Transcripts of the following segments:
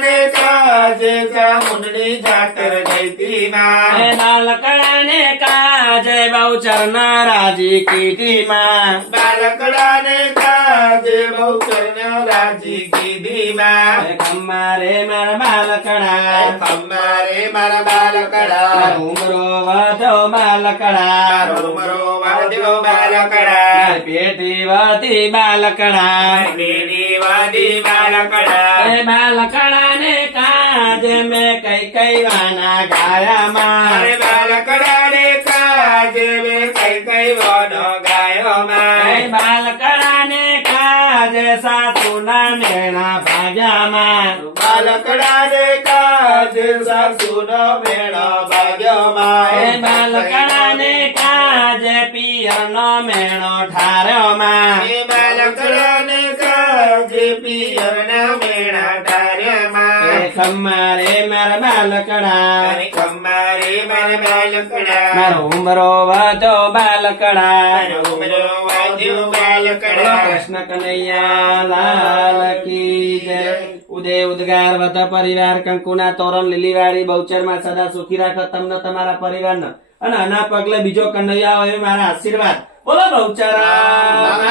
બાલકડાને કાજે ચામુંડની જાતર જયતી માં બાલકડાને કાજે બહુચર રાજી કીધી માં બાલકડાને કાજે બહુચર રાજી કીધી માં ખમ્મા રે મારા બાલકડા ખમ્મા રે મારા બાલકડા ઉમરો વધો બાલકડા ઉમરો વાદ્યો બાલકડા પેટી વધી બાલકડા પેટી વધી બાલકડા બાલકડા ને કાજે મેં કઈ વાના ગાયા માં બાલકડા ને કાજે મેં કઈ વાનો ગાયો માં બાલકડા ને કાજે સાસુ ના મેણા ભાગ્યા માં બાલકડા ને કાજે સાસુ નો મેળો ભાગ્યો માં બાલકડા ને કાજે પિયર નો મેળો ઠાર્યો માં બાલકડા ને કાજે પિયર ના મેળા ઠાર્યા માં ખમ્મા રે મારા બાલકડા ખમ્મા રે મારા બાલકડા મારો ઉમરો વધો બાલકડા ઉમરો વાદ્યો બાલકડા કૃષ્ણ કનૈયા લાલ કી જય ઉદય ઉદગાર વધ પરિવાર કંકુના તોરણ લીલીવાડી બહુચર માં સદા સુખી રાખો તમને તમારા પરિવારને અને આના પગલે બીજો કનૈયા હોય મારા આશીર્વાદ બોલો બહુચરા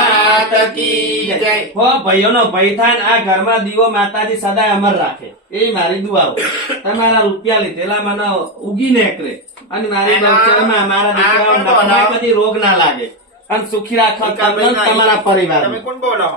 કી જય હો ભાઈઓનો ભય થાય ને આ ઘરમાં દીવો માતાજી સદાય અમર રાખે એ મારી દુઆઓ તમારા રૂપિયા લીધેલા મને ઉગી નીકળે અને મારી બહુચરમાં મારા દીકરાઓ કદી રોગ ના લાગે અને સુખી રાખો તમને તમારા પરિવાર તમે કોણ બોલો